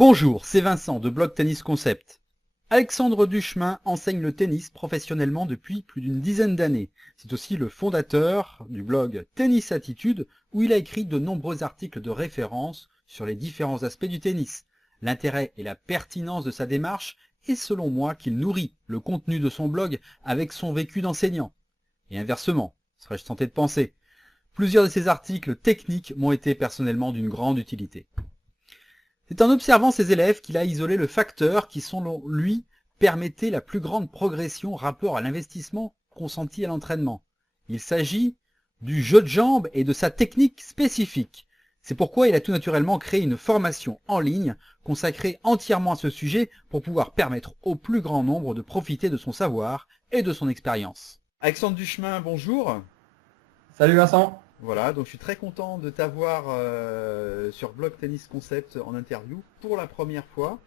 Bonjour, c'est Vincent de Blog Tennis Concept. Alexandre Duchemin enseigne le tennis professionnellement depuis plus d'une dizaine d'années. C'est aussi le fondateur du blog Tennis Attitude où il a écrit de nombreux articles de référence sur les différents aspects du tennis. L'intérêt et la pertinence de sa démarche est selon moi qu'il nourrit le contenu de son blog avec son vécu d'enseignant. Et inversement, serais-je tenté de penser. Plusieurs de ses articles techniques m'ont été personnellement d'une grande utilité. C'est en observant ses élèves qu'il a isolé le facteur qui, selon lui, permettait la plus grande progression rapport à l'investissement consenti à l'entraînement. Il s'agit du jeu de jambes et de sa technique spécifique. C'est pourquoi il a tout naturellement créé une formation en ligne consacrée entièrement à ce sujet pour pouvoir permettre au plus grand nombre de profiter de son savoir et de son expérience. Alexandre Duchemin, bonjour. Salut Vincent. Voilà, donc je suis très content de t'avoir sur Blog Tennis Concept en interview pour la première fois.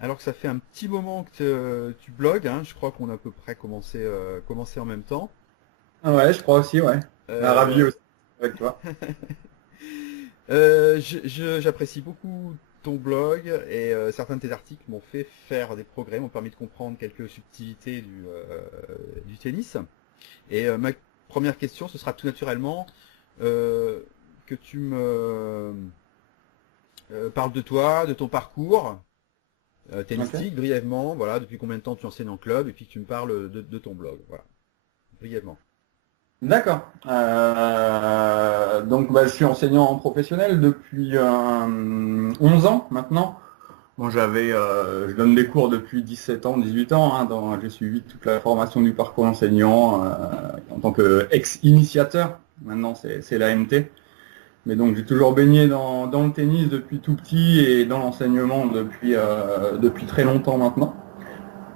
Alors que ça fait un petit moment que tu blogues, hein, je crois qu'on a à peu près commencé en même temps. Ouais, je crois aussi, ouais. Ravi aussi avec toi. J'apprécie beaucoup ton blog et certains de tes articles m'ont fait faire des progrès, m'ont permis de comprendre quelques subtilités du tennis. Et ma première question, ce sera tout naturellement que tu me parles de toi, de ton parcours tennistique, brièvement, voilà, depuis combien de temps tu enseignes en club, et puis que tu me parles de ton blog, voilà, brièvement. D'accord. Donc je suis enseignant professionnel depuis 11 ans maintenant. Bon, je donne des cours depuis 17 ans, 18 ans. J'ai suivi toute la formation du parcours enseignant en tant qu'ex-initiateur. Maintenant, c'est l'AMT. Mais donc, j'ai toujours baigné dans le tennis depuis tout petit et dans l'enseignement depuis très longtemps maintenant.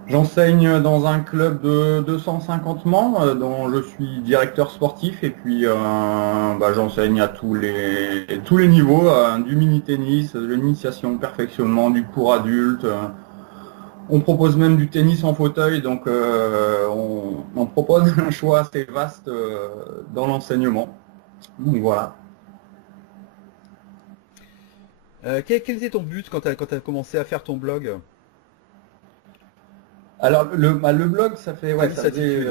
J'enseigne dans un club de 250 membres dont je suis directeur sportif et puis j'enseigne à tous les niveaux, du mini-tennis, de l'initiation, perfectionnement, du cours adulte. On propose même du tennis en fauteuil, donc on propose un choix assez vaste dans l'enseignement. Donc voilà. Quel était ton but quand tu as commencé à faire ton blog? Alors le blog, ça fait Tennis Attitude.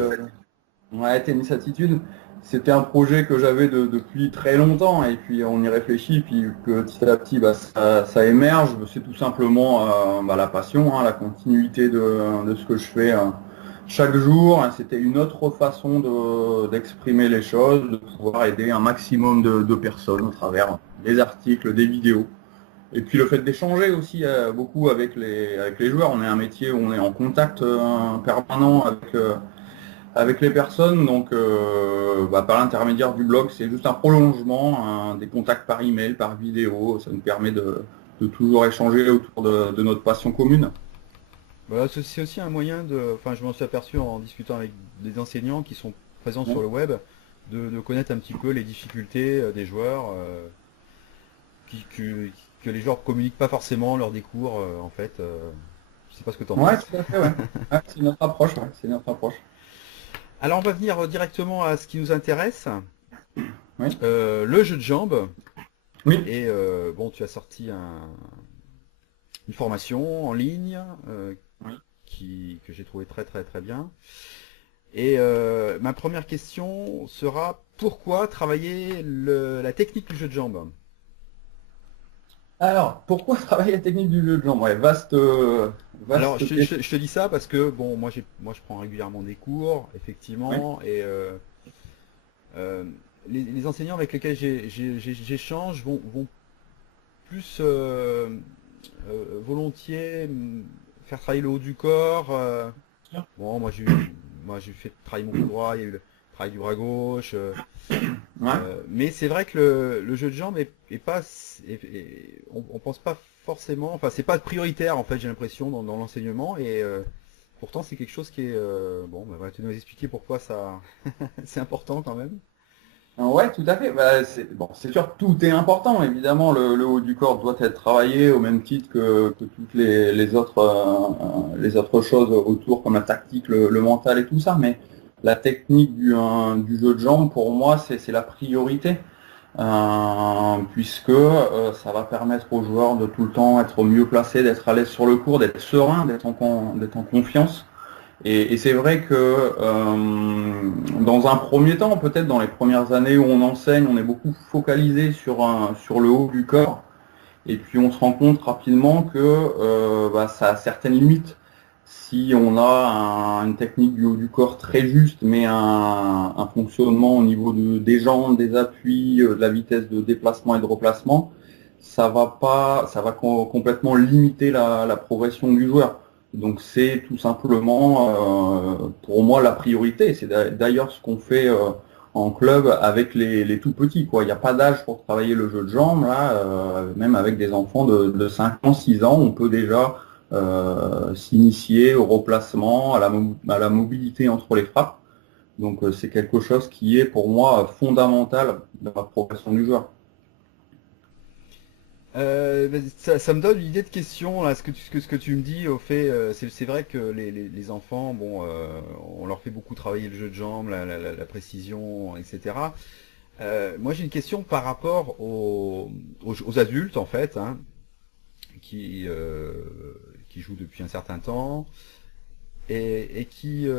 Tennis Attitude. C'était un projet que j'avais depuis très longtemps et puis on y réfléchit, puis que petit à petit ça émerge. C'est tout simplement la passion, la continuité de ce que je fais chaque jour. C'était une autre façon d'exprimer les choses, de pouvoir aider un maximum de personnes à travers des articles, des vidéos. Et puis le fait d'échanger aussi beaucoup avec les joueurs. On est un métier où on est en contact permanent avec les personnes, donc par l'intermédiaire du blog, c'est juste un prolongement, des contacts par email, par vidéo. Ça nous permet de toujours échanger autour de notre passion commune. Voilà, c'est aussi un moyen enfin je m'en suis aperçu en discutant avec des enseignants qui sont présents sur le web, de connaître un petit peu les difficultés des joueurs, que les joueurs communiquent pas forcément lors des cours, en fait. Je sais pas ce que tu en Ouais, penses. tout à fait, ouais. C'est notre approche, c'est notre approche. Alors on va venir directement à ce qui nous intéresse, Oui. le jeu de jambes. Oui. Et tu as sorti une formation en ligne que j'ai trouvé très très très bien. Et ma première question sera pourquoi travailler la technique du jeu de jambes? Alors, pourquoi travailler la technique du jeu de jambes? Ouais, vaste Alors question. je te dis ça parce que bon moi je prends régulièrement des cours, Oui. effectivement, et les enseignants avec lesquels j'échange vont plus volontiers faire travailler le haut du corps. Bon, moi j'ai fait travailler mon coup droit, il y a eu le travail du bras gauche. Ouais. Mais c'est vrai que le jeu de jambes est pas, on pense pas forcément, enfin c'est pas prioritaire en fait, j'ai l'impression dans l'enseignement, et pourtant c'est quelque chose qui est voilà, tu nous expliquer pourquoi ça c'est important quand même. Ouais, tout à fait. C'est sûr, tout est important. Évidemment, le haut du corps doit être travaillé au même titre que toutes les autres choses autour, comme la tactique, le mental et tout ça. Mais la technique du jeu de jambes, pour moi, c'est la priorité. puisque ça va permettre aux joueurs de tout le temps être mieux placés, d'être à l'aise sur le court, d'être serein, d'être en confiance. Et c'est vrai que dans un premier temps, peut-être dans les premières années où on enseigne, on est beaucoup focalisé sur le haut du corps. Et puis on se rend compte rapidement que ça a certaines limites. Si on a une technique du haut du corps très juste, mais un fonctionnement au niveau des jambes, des appuis, de la vitesse de déplacement et de replacement, ça va pas, ça va complètement limiter la progression du joueur. Donc c'est tout simplement pour moi la priorité. C'est d'ailleurs ce qu'on fait en club avec les tout petits, quoi. Il n'y a pas d'âge pour travailler le jeu de jambes, là, même avec des enfants de 5 ans, 6 ans, on peut déjà s'initier au replacement, à la mobilité entre les frappes. Donc c'est quelque chose qui est pour moi fondamental dans la progression du joueur. Ça me donne une idée de question là, ce que tu me dis au fait, c'est vrai que les enfants, bon, on leur fait beaucoup travailler le jeu de jambes, la précision, etc. Moi j'ai une question par rapport aux adultes en fait, hein, qui, euh, qui jouent depuis un certain temps et qui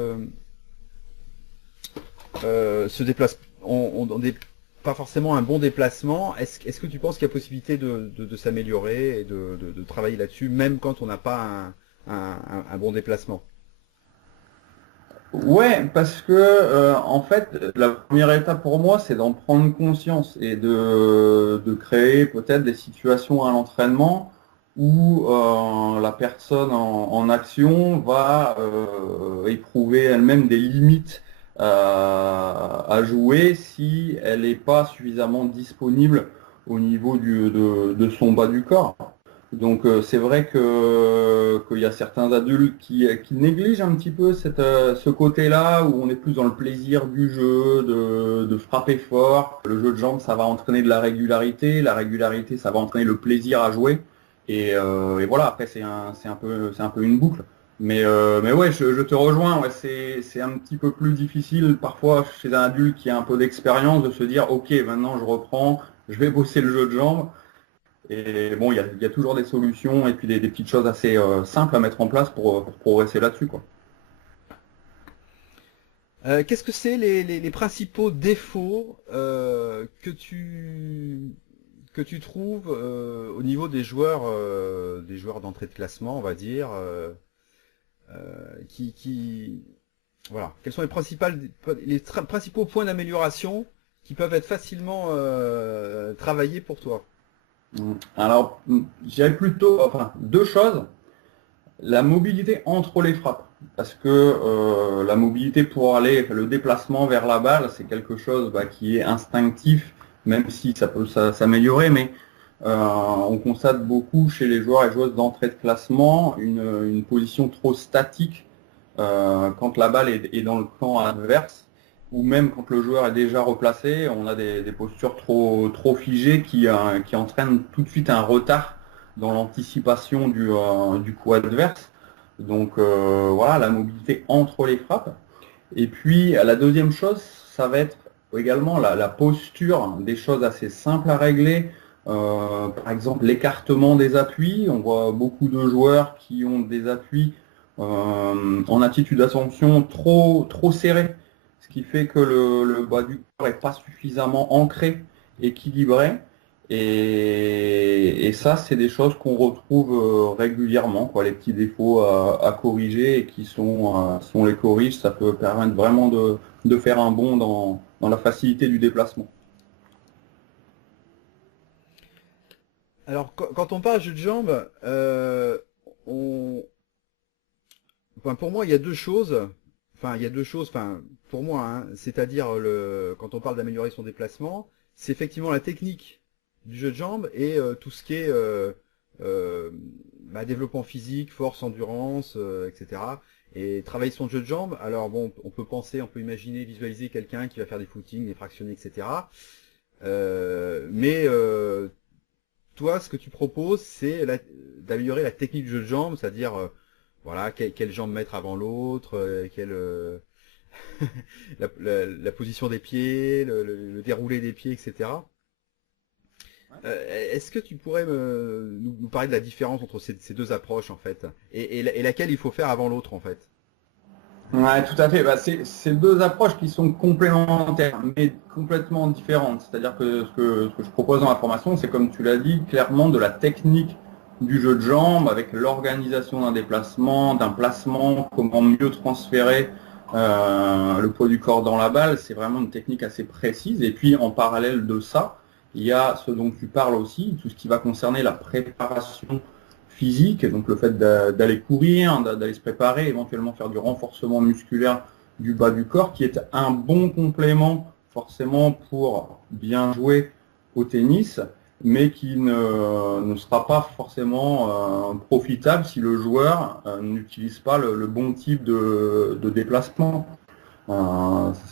se déplacent, ont pas forcément un bon déplacement. Est-ce que tu penses qu'il y a possibilité de s'améliorer et de travailler là-dessus, même quand on n'a pas un bon déplacement? Ouais, parce que en fait, la première étape pour moi, c'est d'en prendre conscience et de créer peut-être des situations à l'entraînement où la personne en action va éprouver elle-même des limites à jouer si elle n'est pas suffisamment disponible au niveau de son bas du corps. Donc c'est vrai qu'il y a certains adultes qui négligent un petit peu ce côté-là où on est plus dans le plaisir du jeu, de frapper fort. Le jeu de jambes, ça va entraîner de la régularité, ça va entraîner le plaisir à jouer. Et voilà, après c'est un peu une boucle. Mais ouais, je te rejoins, ouais, c'est un petit peu plus difficile parfois chez un adulte qui a un peu d'expérience de se dire, ok, maintenant je reprends, je vais bosser le jeu de jambes. Et bon, il y a toujours des solutions et puis des petites choses assez simples à mettre en place pour progresser là-dessus, quoi. Qu'est-ce que c'est les principaux défauts que tu trouves au niveau des joueurs d'entrée de classement, on va dire, qui, voilà. Quels sont les principaux points d'amélioration qui peuvent être facilement travaillés pour toi? Alors, j'ai plutôt, enfin, deux choses. La mobilité entre les frappes. Parce que la mobilité pour aller, le déplacement vers la balle, c'est quelque chose qui est instinctif, même si ça peut s'améliorer, mais on constate beaucoup chez les joueurs et joueuses d'entrée de classement une position trop statique quand la balle est dans le camp adverse, ou même quand le joueur est déjà replacé, on a des postures trop figées qui entraînent tout de suite un retard dans l'anticipation du coup adverse. Donc voilà, la mobilité entre les frappes. Et puis la deuxième chose, ça va être également la posture, des choses assez simples à régler. Par exemple, l'écartement des appuis. On voit beaucoup de joueurs qui ont des appuis en attitude d'ascension trop serrés, ce qui fait que le bas du corps n'est pas suffisamment ancré, équilibré. Et ça, c'est des choses qu'on retrouve régulièrement, quoi, les petits défauts à corriger et si on les corrige, ça peut permettre vraiment de faire un bond dans la facilité du déplacement. Alors, quand on parle jeu de jambes, on, enfin, pour moi, il y a deux choses. Enfin, il y a deux choses. Enfin, pour moi, hein, c'est-à-dire quand on parle d'améliorer son déplacement, c'est effectivement la technique du jeu de jambes et tout ce qui est euh, développement physique, force, endurance, etc. Et travailler son jeu de jambes. Alors bon, on peut penser, on peut imaginer, visualiser quelqu'un qui va faire des footings, des fractionnés, etc. Mais toi, ce que tu proposes, c'est d'améliorer la technique du jeu de jambes, c'est-à-dire voilà, quelle jambe mettre avant l'autre, la position des pieds, le déroulé des pieds, etc. Est-ce que tu pourrais nous parler de la différence entre ces deux approches en fait, et laquelle il faut faire avant l'autre en fait? Ouais, tout à fait. Bah, c'est deux approches qui sont complémentaires, mais complètement différentes. C'est-à-dire que ce que je propose dans la formation, c'est comme tu l'as dit, clairement de la technique du jeu de jambes, avec l'organisation d'un déplacement, d'un placement, comment mieux transférer le poids du corps dans la balle. C'est vraiment une technique assez précise. Et puis en parallèle de ça, il y a ce dont tu parles aussi, tout ce qui va concerner la préparation physique, donc le fait d'aller courir, d'aller se préparer, éventuellement faire du renforcement musculaire du bas du corps, qui est un bon complément forcément pour bien jouer au tennis, mais qui ne sera pas forcément profitable si le joueur n'utilise pas le bon type de déplacement.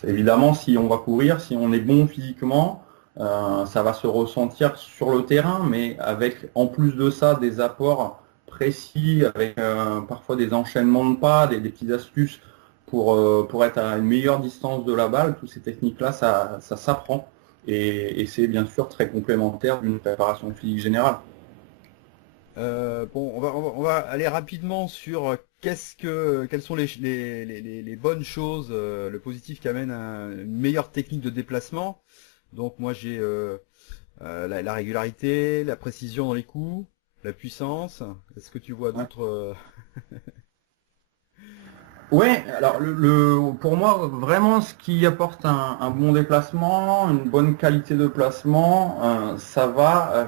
Évidemment, si on va courir, si on est bon physiquement, ça va se ressentir sur le terrain, mais avec en plus de ça des apports précis, avec parfois des enchaînements de pas, des petites astuces pour être à une meilleure distance de la balle. Toutes ces techniques-là, ça s'apprend et c'est bien sûr très complémentaire d'une préparation physique générale. Bon, on va aller rapidement sur quelles sont les bonnes choses, le positif qui amène une meilleure technique de déplacement. Donc moi j'ai la régularité, la précision dans les coups, la puissance. Est-ce que tu vois Ouais. d'autres Ouais, alors pour moi, vraiment, ce qui apporte un bon déplacement, une bonne qualité de placement, ça va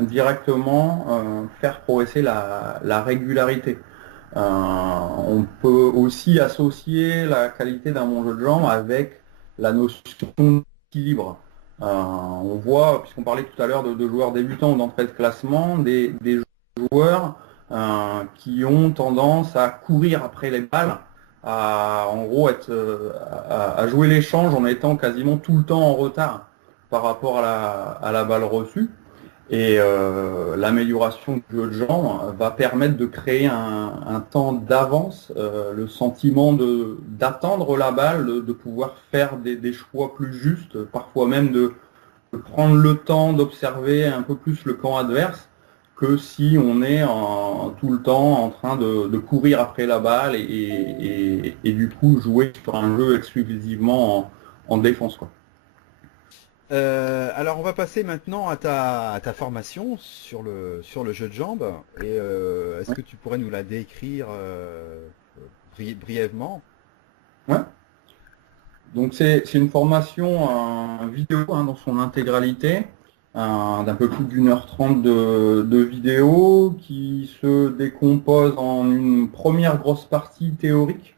directement faire progresser la régularité. On peut aussi associer la qualité d'un bon jeu de jambes avec la notion d'équilibre. On voit, puisqu'on parlait tout à l'heure de joueurs débutants ou d'entrée de classement, des joueurs qui ont tendance à courir après les balles, à en gros à jouer l'échange en étant quasiment tout le temps en retard par rapport à la balle reçue. Et l'amélioration du jeu de jambes va permettre de créer un temps d'avance, le sentiment d'attendre la balle, de pouvoir faire des choix plus justes, parfois même de prendre le temps d'observer un peu plus le camp adverse que si on est tout le temps en train de courir après la balle et du coup jouer sur un jeu exclusivement en défense, quoi. Alors on va passer maintenant à ta formation sur le jeu de jambes. Et est-ce Ouais. que tu pourrais nous la décrire brièvement? Ouais. Donc c'est une formation vidéo dans son intégralité, d'un peu plus d'1h30 de vidéo qui se décompose en une première grosse partie théorique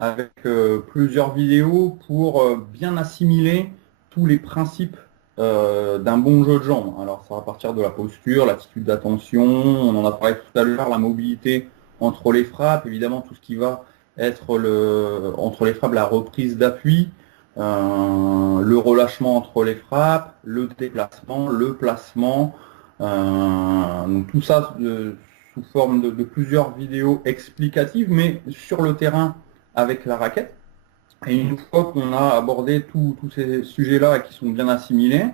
avec plusieurs vidéos pour bien assimiler tous les principes d'un bon jeu de jambes. Alors ça va partir de la posture, l'attitude d'attention, on en a parlé tout à l'heure, la mobilité entre les frappes, évidemment tout ce qui va être entre les frappes, la reprise d'appui, le relâchement entre les frappes, le déplacement, le placement, donc tout ça sous forme de plusieurs vidéos explicatives, mais sur le terrain avec la raquette. Et une fois qu'on a abordé tous ces sujets-là et qui sont bien assimilés,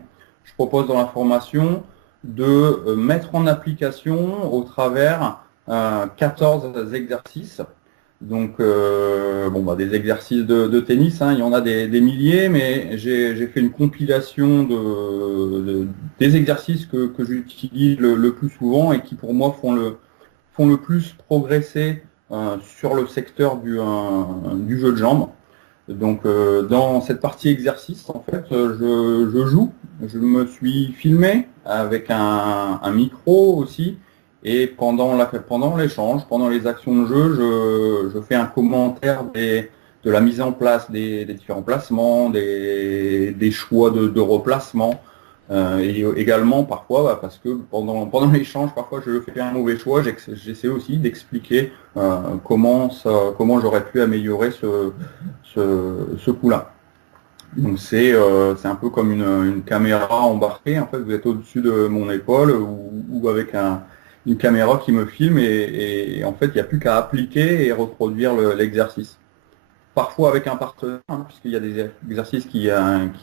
je propose dans la formation de mettre en application au travers 14 exercices. Donc, bon, bah, des exercices de tennis, il y en a des milliers, mais j'ai fait une compilation des exercices que j'utilise le plus souvent et qui pour moi font le plus progresser sur le secteur du jeu de jambes. Donc dans cette partie exercice, en fait, je joue, je me suis filmé avec un micro aussi, et pendant l'échange, pendant les actions de jeu, je fais un commentaire de la mise en place des différents placements, des choix de replacement. Et également parfois, parce que pendant l'échange, parfois je fais un mauvais choix, j'essaie aussi d'expliquer comment j'aurais pu améliorer ce coup-là. Donc c'est un peu comme une caméra embarquée, en fait vous êtes au-dessus de mon épaule ou avec une caméra qui me filme et en fait il n'y a plus qu'à appliquer et reproduire l'exercice. parfois avec un partenaire, hein, puisqu'il y a des exercices qui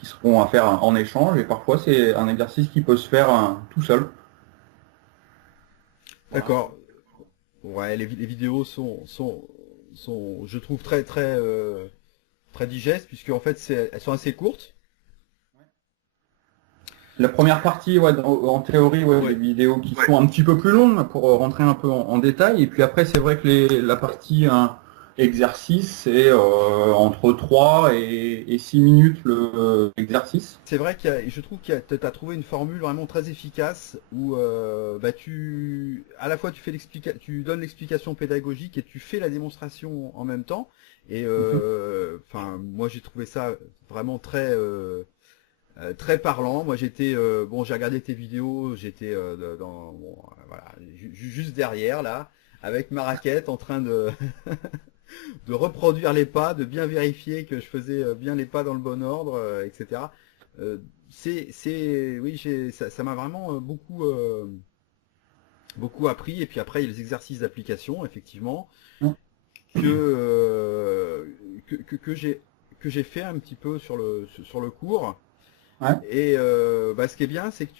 seront à faire en échange, et parfois c'est un exercice qui peut se faire tout seul. Voilà. D'accord. Ouais, les vidéos je trouve très digestes, puisque en fait, elles sont assez courtes. La première partie, ouais, en théorie, ouais, Ouais. des vidéos qui sont un petit peu plus longues pour rentrer un peu en détail. Et puis après, c'est vrai que la partie exercice, c'est entre 3 et 6 minutes l'exercice. C'est vrai je trouve que tu as trouvé une formule vraiment très efficace où bah, à la fois tu donnes l'explication pédagogique et tu fais la démonstration en même temps. Et enfin, moi j'ai trouvé ça vraiment très parlant. Moi bon, j'ai regardé tes vidéos, j'étais voilà, juste derrière là, avec ma raquette en train de de reproduire les pas, de bien vérifier que je faisais bien les pas dans le bon ordre, etc. Euh, oui, ça m'a vraiment beaucoup appris. Et puis après, il y a les exercices d'application, effectivement, que, euh, que j'ai fait un petit peu sur le cours. Ouais. Et bah, ce qui est bien, c'est que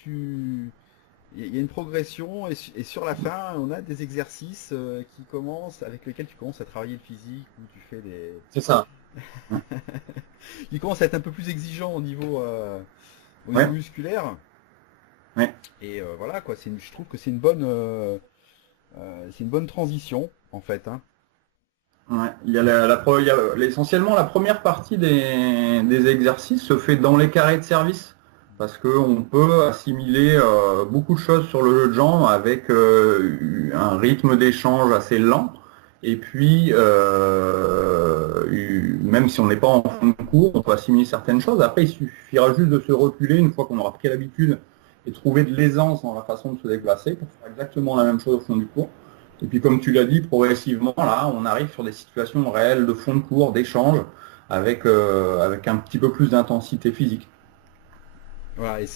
il y a une progression et sur la fin, on a des exercices avec lesquels tu commences à travailler le physique, où tu fais C'est ça. qui commencent à être un peu plus exigeants au niveau Ouais. musculaire. Ouais. Et voilà quoi, je trouve que c'est une bonne transition en fait, hein. Ouais. Il y a essentiellement la première partie des exercices se fait dans les carrés de service parce qu'on peut assimiler beaucoup de choses sur le jeu de jambes avec un rythme d'échange assez lent. Et puis, même si on n'est pas en fin de cours, on peut assimiler certaines choses. Après, il suffira juste de se reculer une fois qu'on aura pris l'habitude et trouver de l'aisance dans la façon de se déplacer pour faire exactement la même chose au fond du cours. Et puis comme tu l'as dit, progressivement, là, on arrive sur des situations réelles de fond de cours, d'échange, avec un petit peu plus d'intensité physique. Voilà, et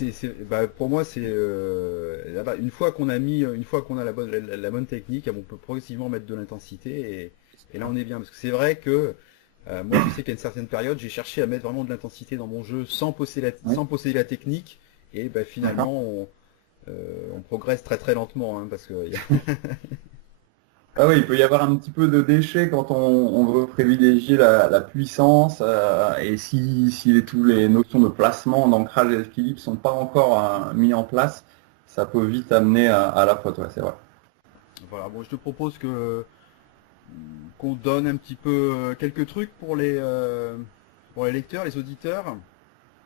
bah, pour moi, là-bas, une fois qu'on a la bonne technique, on peut progressivement mettre de l'intensité et là on est bien. Parce que c'est vrai que moi je sais qu'à une certaine période, j'ai cherché à mettre vraiment de l'intensité dans mon jeu Oui, sans posséder la technique et bah, d'accord. finalement on progresse très très lentement, hein, parce que Ah oui, il peut y avoir un petit peu de déchet quand on veut privilégier la puissance et si toutes les notions de placement, d'ancrage et d'équilibre sont pas encore mis en place, ça peut vite amener à la faute, ouais, c'est vrai. voilà. Bon, je te propose qu'on donne un petit peu quelques trucs pour les lecteurs, les auditeurs.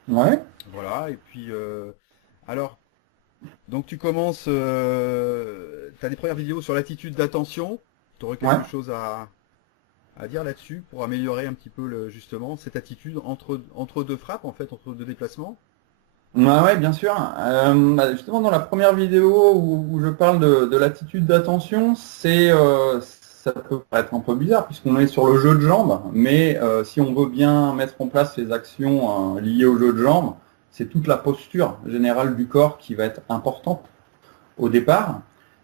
Ouais, Voilà, et puis alors, donc tu commences, tu as des premières vidéos sur l'attitude d'attention. Tu aurais ouais. quelque chose à dire là-dessus pour améliorer un petit peu justement cette attitude entre deux frappes, en fait, entre deux déplacements. Ouais, ouais, bien sûr. Bah, justement, dans la première vidéo où je parle de l'attitude d'attention, ça peut paraître un peu bizarre puisqu'on est sur le jeu de jambes, mais si on veut bien mettre en place les actions liées au jeu de jambes, c'est toute la posture générale du corps qui va être importante au départ.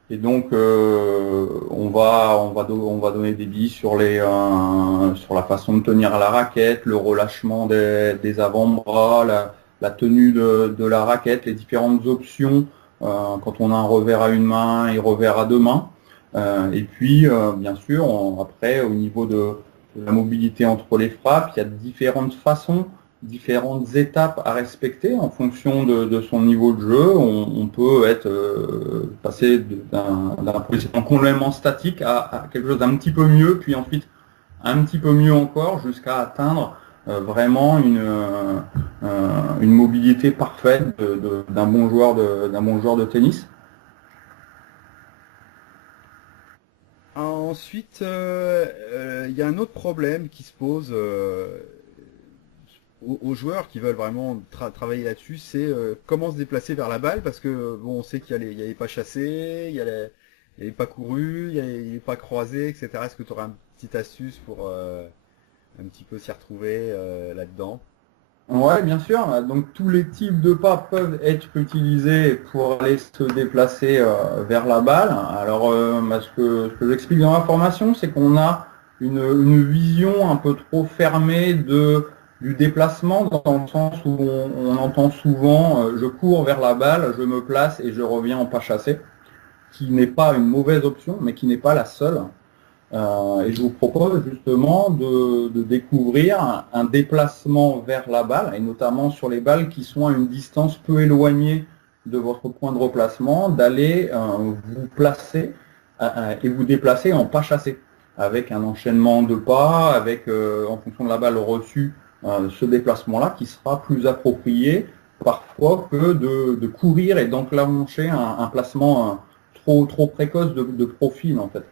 Et donc, on va donner des billes sur la façon de tenir la raquette, le relâchement des avant-bras, la tenue de la raquette, les différentes options quand on a un revers à une main et revers à deux mains. Et puis, bien sûr, après, au niveau de la mobilité entre les frappes, il y a différentes façons, différentes étapes à respecter en fonction de son niveau de jeu. On peut passer d'un positionnement complètement statique à quelque chose d'un petit peu mieux, puis ensuite un petit peu mieux encore jusqu'à atteindre vraiment une mobilité parfaite d'un bon joueur de tennis. Ensuite, il y a un autre problème qui se pose aux joueurs qui veulent vraiment travailler là-dessus, c'est comment se déplacer vers la balle, parce que bon, on sait il y a les pas chassés, il y a les pas courus, il y a les pas croisés, etc. Est-ce que tu auras une petite astuce pour un petit peu s'y retrouver là-dedans? Ouais, bien sûr. Donc tous les types de pas peuvent être utilisés pour aller se déplacer vers la balle. Alors, ce que j'explique dans la formation, c'est qu'on a une vision un peu trop fermée du déplacement, dans le sens où on entend souvent je cours vers la balle, je me place et je reviens en pas chassé, qui n'est pas une mauvaise option, mais qui n'est pas la seule. Et je vous propose justement de découvrir un déplacement vers la balle, et notamment sur les balles qui sont à une distance peu éloignée de votre point de replacement, d'aller vous placer et vous déplacer en pas chassé, avec un enchaînement de pas, avec en fonction de la balle reçue, ce déplacement-là qui sera plus approprié parfois que de courir et d'enclencher un placement trop précoce de profil en fait.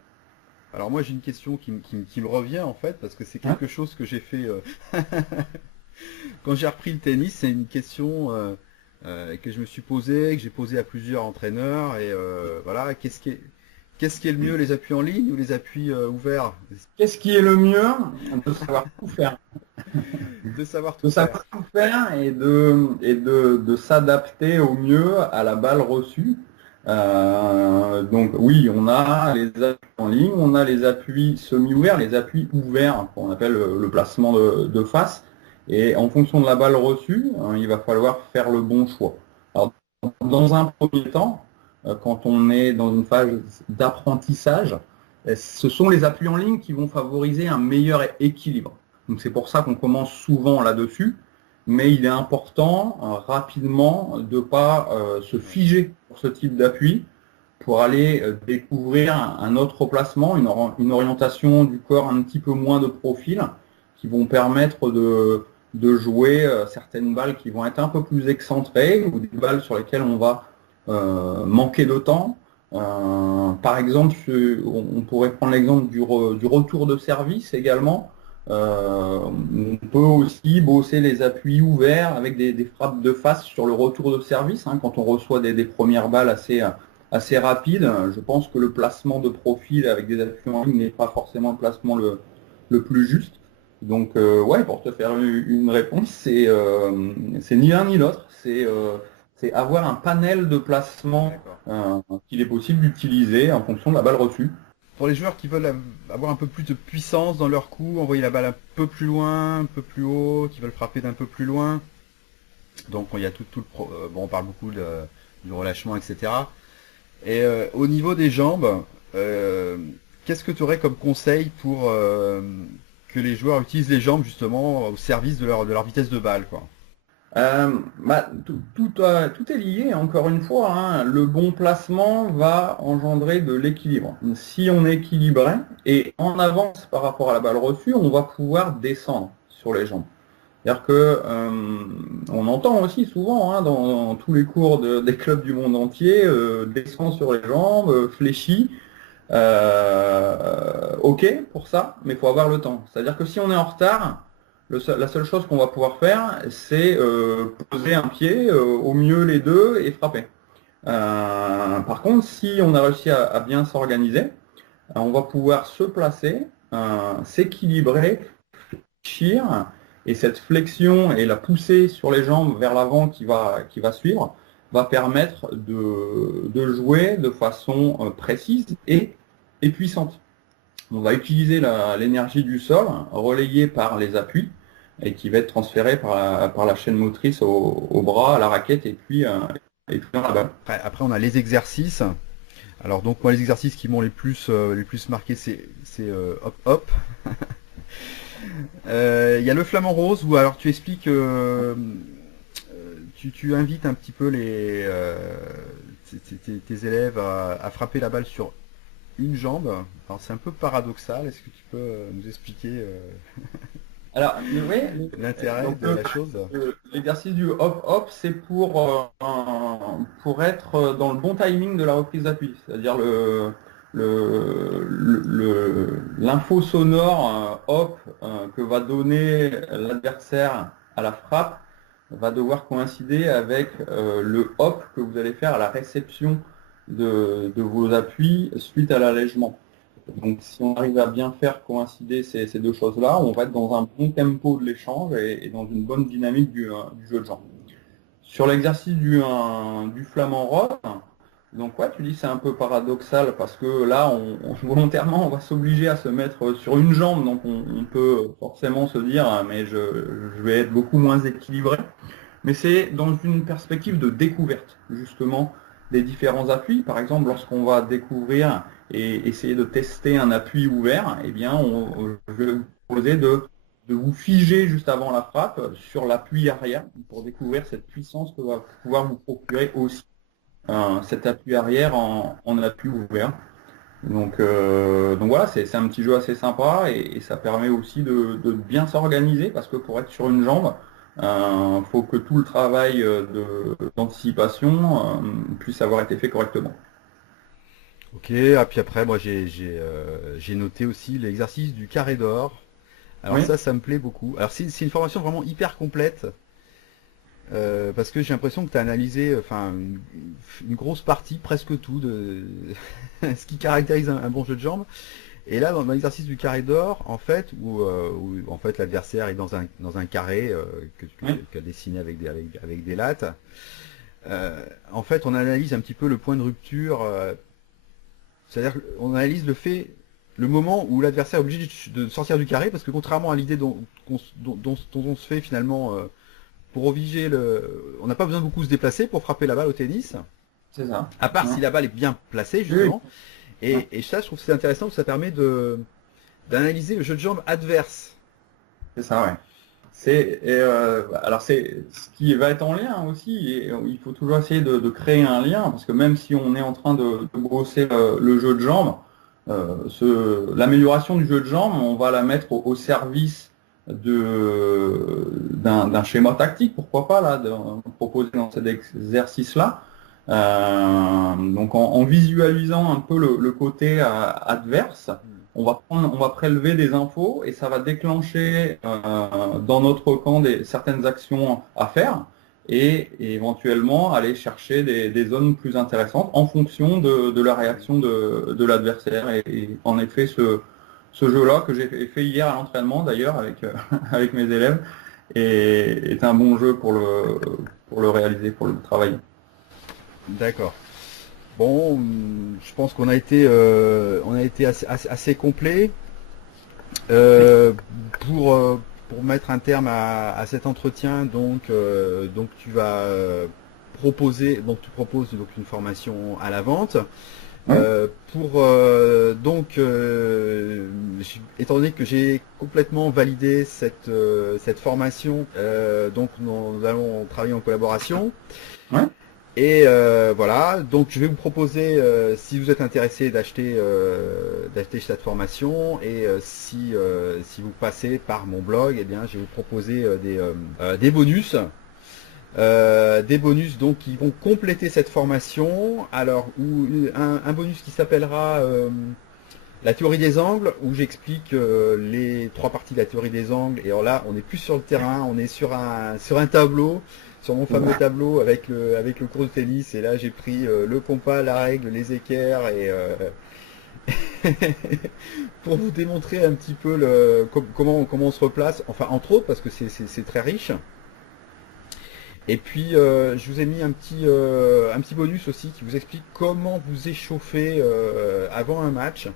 Alors moi j'ai une question qui me revient en fait, parce que c'est Hein. quelque chose que j'ai fait quand j'ai repris le tennis. C'est une question que je me suis posée, que j'ai posée à plusieurs entraîneurs, et voilà, qu'est-ce qui est le mieux, les appuis en ligne ou les appuis ouverts? Qu'est-ce qui est le mieux? De savoir tout faire. De savoir De tout faire. savoir tout faire et de s'adapter au mieux à la balle reçue. Donc oui, on a les appuis en ligne, on a les appuis semi-ouverts, les appuis ouverts, qu'on appelle le placement de face. Et en fonction de la balle reçue, il va falloir faire le bon choix. Alors, dans un premier temps, quand on est dans une phase d'apprentissage, ce sont les appuis en ligne qui vont favoriser un meilleur équilibre. Donc c'est pour ça qu'on commence souvent là-dessus, mais il est important rapidement de ne pas se figer sur ce type d'appui pour aller découvrir un autre placement, une orientation du corps un petit peu moins de profil, qui vont permettre de jouer certaines balles qui vont être un peu plus excentrées, ou des balles sur lesquelles on va manquer de temps. Par exemple, on pourrait prendre l'exemple du retour de service également. On peut aussi bosser les appuis ouverts avec des frappes de face sur le retour de service, hein, quand on reçoit des premières balles assez rapides. Je pense que le placement de profil avec des appuis en ligne n'est pas forcément le placement le plus juste. Donc ouais, pour te faire une réponse, c'est ni l'un ni l'autre. C'est avoir un panel de placements D'accord. qu'il est possible d'utiliser en fonction de la balle reçue. Pour les joueurs qui veulent avoir un peu plus de puissance dans leur coup, envoyer la balle un peu plus loin, un peu plus haut, qui veulent frapper d'un peu plus loin. Donc il y a bon, on parle beaucoup du relâchement, etc. Et au niveau des jambes, euh, qu'est-ce que tu aurais comme conseil pour que les joueurs utilisent les jambes justement au service de leur vitesse de balle, quoi? Tout est lié, encore une fois, hein. Le bon placement va engendrer de l'équilibre. Si on est équilibré et en avance par rapport à la balle reçue, on va pouvoir descendre sur les jambes. C'est-à-dire que on entend aussi souvent, hein, dans tous les cours des clubs du monde entier, descend sur les jambes, fléchit. Ok pour ça, mais il faut avoir le temps. C'est-à-dire que si on est en retard, la seule chose qu'on va pouvoir faire, c'est poser un pied, au mieux les deux, et frapper. Par contre, si on a réussi à bien s'organiser, on va pouvoir se placer, s'équilibrer, fléchir, et cette flexion et la poussée sur les jambes vers l'avant qui va suivre va permettre de jouer de façon précise et puissante. On va utiliser l'énergie du sol relayée par les appuis et qui va être transférée par la chaîne motrice au bras, à la raquette et puis dans la balle. Après, on a les exercices. Alors donc moi les exercices qui m'ont les plus marqué, c'est hop hop. Il y a le flamant rose où alors tu expliques, tu invites un petit peu tes élèves à frapper la balle sur une jambe. Alors c'est un peu paradoxal. Est-ce que tu peux nous expliquer Alors, oui, l'intérêt donc de la chose? l'exercice du hop-hop, c'est pour être dans le bon timing de la reprise d'appui. C'est-à-dire l'info sonore hop que va donner l'adversaire à la frappe va devoir coïncider avec le hop que vous allez faire à la réception de vos appuis suite à l'allègement. Donc si on arrive à bien faire coïncider ces deux choses-là, on va être dans un bon tempo de l'échange et dans une bonne dynamique du jeu de jambes. Sur l'exercice du flamant rose, Donc ouais, tu dis c'est un peu paradoxal parce que là, volontairement, on va s'obliger à se mettre sur une jambe, donc on peut forcément se dire, ah, mais je vais être beaucoup moins équilibré. Mais c'est dans une perspective de découverte, justement, des différents appuis. Par exemple, lorsqu'on va découvrir et essayer de tester un appui ouvert, eh bien, je vais vous proposer de vous figer juste avant la frappe sur l'appui arrière pour découvrir cette puissance que va pouvoir vous procurer aussi cet appui arrière en appui ouvert. Donc voilà, c'est un petit jeu assez sympa et ça permet aussi de bien s'organiser parce que pour être sur une jambe, faut que tout le travail d'anticipation puisse avoir été fait correctement. Ok, ah, puis après, moi j'ai noté aussi l'exercice du carré d'or. Alors Oui, ça me plaît beaucoup. Alors c'est une formation vraiment hyper complète, parce que j'ai l'impression que tu as analysé enfin, une grosse partie, presque tout, de ce qui caractérise un bon jeu de jambes. Et là, dans l'exercice du carré d'or, en fait, où en fait l'adversaire est dans un carré que oui, tu as dessiné avec des lattes, en fait, on analyse un petit peu le point de rupture. C'est-à-dire qu'on analyse le moment où l'adversaire est obligé de sortir du carré, parce que contrairement à l'idée dont on se fait finalement pour obliger on n'a pas besoin de beaucoup se déplacer pour frapper la balle au tennis, c'est ça. à part si Hein. la balle est bien placée Oui, oui. justement. Et ça, je trouve que c'est intéressant, parce que ça permet d'analyser le jeu de jambes adverse. C'est ça, ouais. Alors c'est ce qui va être en lien aussi, et il faut toujours essayer de créer un lien, parce que même si on est en train de brosser le jeu de jambes, l'amélioration du jeu de jambes, on va la mettre au service d'un schéma tactique, pourquoi pas là, proposé dans cet exercice-là. Donc en visualisant un peu le côté adverse, on va prélever des infos et ça va déclencher dans notre camp certaines actions à faire et éventuellement aller chercher des zones plus intéressantes en fonction de la réaction de l'adversaire. Et en effet, ce jeu-là que j'ai fait hier à l'entraînement d'ailleurs avec, avec mes élèves est un bon jeu pour le réaliser, pour le travailler. D'accord. Bon, je pense on a été assez complet. Euh, pour mettre un terme à cet entretien, donc tu proposes donc une formation à la vente. Ouais, Étant donné que j'ai complètement validé cette formation, donc nous allons travailler en collaboration. ouais. Et voilà, donc je vais vous proposer, si vous êtes intéressé, d'acheter cette formation, et si vous passez par mon blog, eh bien, je vais vous proposer des bonus donc qui vont compléter cette formation. Alors, un bonus qui s'appellera la théorie des angles, où j'explique les trois parties de la théorie des angles. Et alors là, on n'est plus sur le terrain, on est sur un tableau, sur mon fameux tableau avec le cours de tennis. Et là, j'ai pris le compas, la règle, les équerres, et pour vous démontrer un petit peu comment on se replace. Enfin, entre autres, parce que c'est très riche. Et puis, je vous ai mis un petit bonus aussi qui vous explique comment vous échauffer avant un match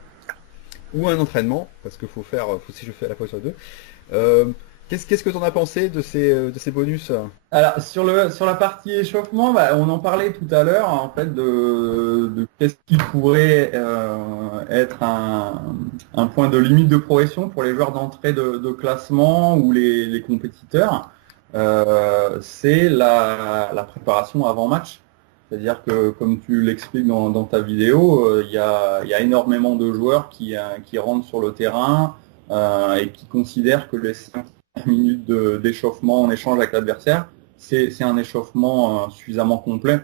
ou un entraînement, parce qu'il faut s'échauffer à la fois sur les deux. Euh, qu'est-ce que tu en as pensé de ces bonus? Alors, sur la partie échauffement, bah, on en parlait tout à l'heure, en fait, de qu'est-ce qui pourrait être un point de limite de progression pour les joueurs d'entrée de classement ou les compétiteurs. C'est la préparation avant match. C'est-à-dire que, comme tu l'expliques dans ta vidéo, il y a énormément de joueurs qui rentrent sur le terrain et qui considèrent que les 5 minutes d'échauffement en échange avec l'adversaire, c'est un échauffement suffisamment complet.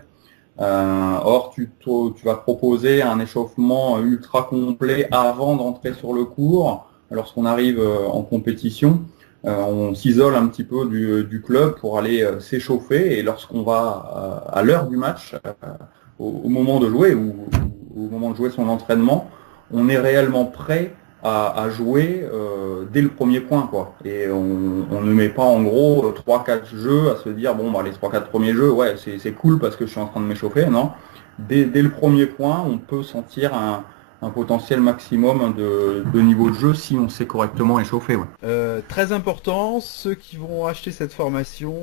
Or, tu vas proposer un échauffement ultra complet avant d'entrer sur le court. Lorsqu'on arrive en compétition, on s'isole un petit peu du club pour aller s'échauffer. Et lorsqu'on va à l'heure du match, au moment de jouer ou au moment de jouer son entraînement, on est réellement prêt à jouer dès le premier point, quoi. Et on ne met pas en gros 3-4 jeux à se dire bon bah les 3-4 premiers jeux, ouais, c'est cool parce que je suis en train de m'échauffer, non. dès le premier point, on peut sentir un potentiel maximum de niveau de jeu si on sait correctement échauffer. Ouais. Très important, ceux qui vont acheter cette formation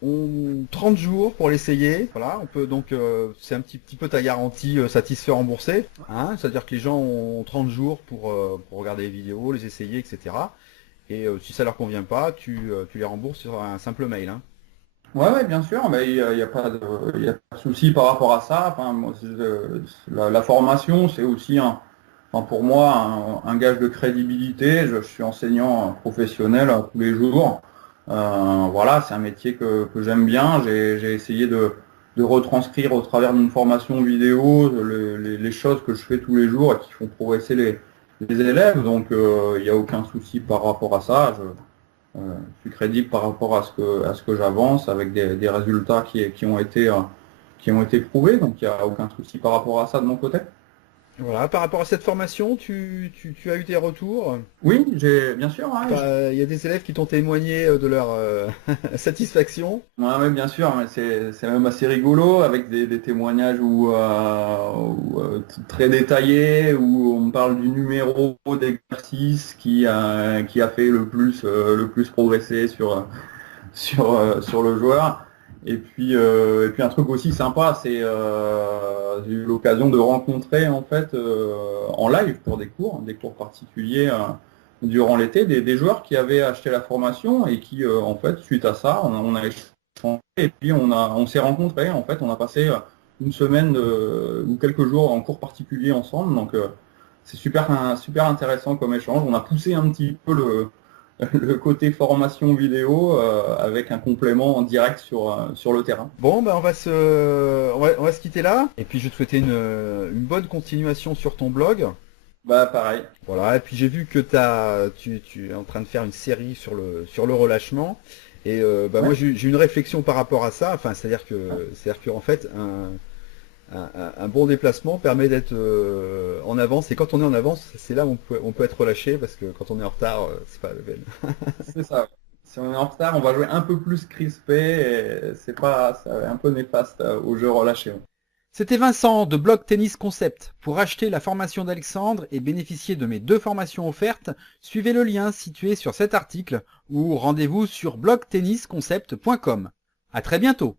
ont 30 jours pour l'essayer. Voilà, on peut donc c'est un petit peu ta garantie satisfait remboursé. Hein, c'est-à-dire que les gens ont 30 jours pour regarder les vidéos, les essayer, etc. Et si ça leur convient pas, tu les rembourses sur un simple mail. Hein. Ouais, bien sûr, mais il y a pas de souci par rapport à ça. Enfin, moi, la formation, c'est aussi pour moi un gage de crédibilité. Je suis enseignant professionnel tous les jours. Voilà, c'est un métier que j'aime bien. J'ai essayé de retranscrire au travers d'une formation vidéo les choses que je fais tous les jours et qui font progresser les élèves. Donc, il n'y a aucun souci par rapport à ça. Je suis crédible par rapport à ce que j'avance avec des résultats qui ont été prouvés, donc il n'y a aucun souci par rapport à ça de mon côté. Voilà, par rapport à cette formation, tu as eu des retours? Oui, bien sûr. Ouais, Il y a des élèves qui t'ont témoigné de leur satisfaction. ouais, bien sûr, mais c'est même assez rigolo avec des témoignages très détaillés où on parle du numéro d'exercice qui a fait le plus progresser sur le joueur. Et puis un truc aussi sympa, c'est j'ai eu l'occasion de rencontrer en fait en live pour des cours particuliers durant l'été, des joueurs qui avaient acheté la formation et qui en fait suite à ça, on a échangé et puis on s'est rencontrés. En fait, on a passé une semaine ou quelques jours en cours particuliers ensemble. Donc c'est super intéressant comme échange. On a poussé un petit peu le côté formation vidéo avec un complément en direct sur le terrain. Bon, ben on va se quitter là. Et puis je vais te souhaiter une bonne continuation sur ton blog. Bah pareil. Voilà, et puis j'ai vu que tu es en train de faire une série sur le relâchement. Et Ouais. moi j'ai une réflexion par rapport à ça. Enfin, c'est-à-dire que en fait un bon déplacement permet d'être en avance. Et quand on est en avance, c'est là où on peut être relâché parce que quand on est en retard, c'est pas la peine. C'est ça. Si on est en retard, on va jouer un peu plus crispé et c'est un peu néfaste au jeu relâché. C'était Vincent de Blog Tennis Concept. Pour acheter la formation d'Alexandre et bénéficier de mes 2 formations offertes, suivez le lien situé sur cet article ou rendez-vous sur blogtennisconcept.com. À très bientôt.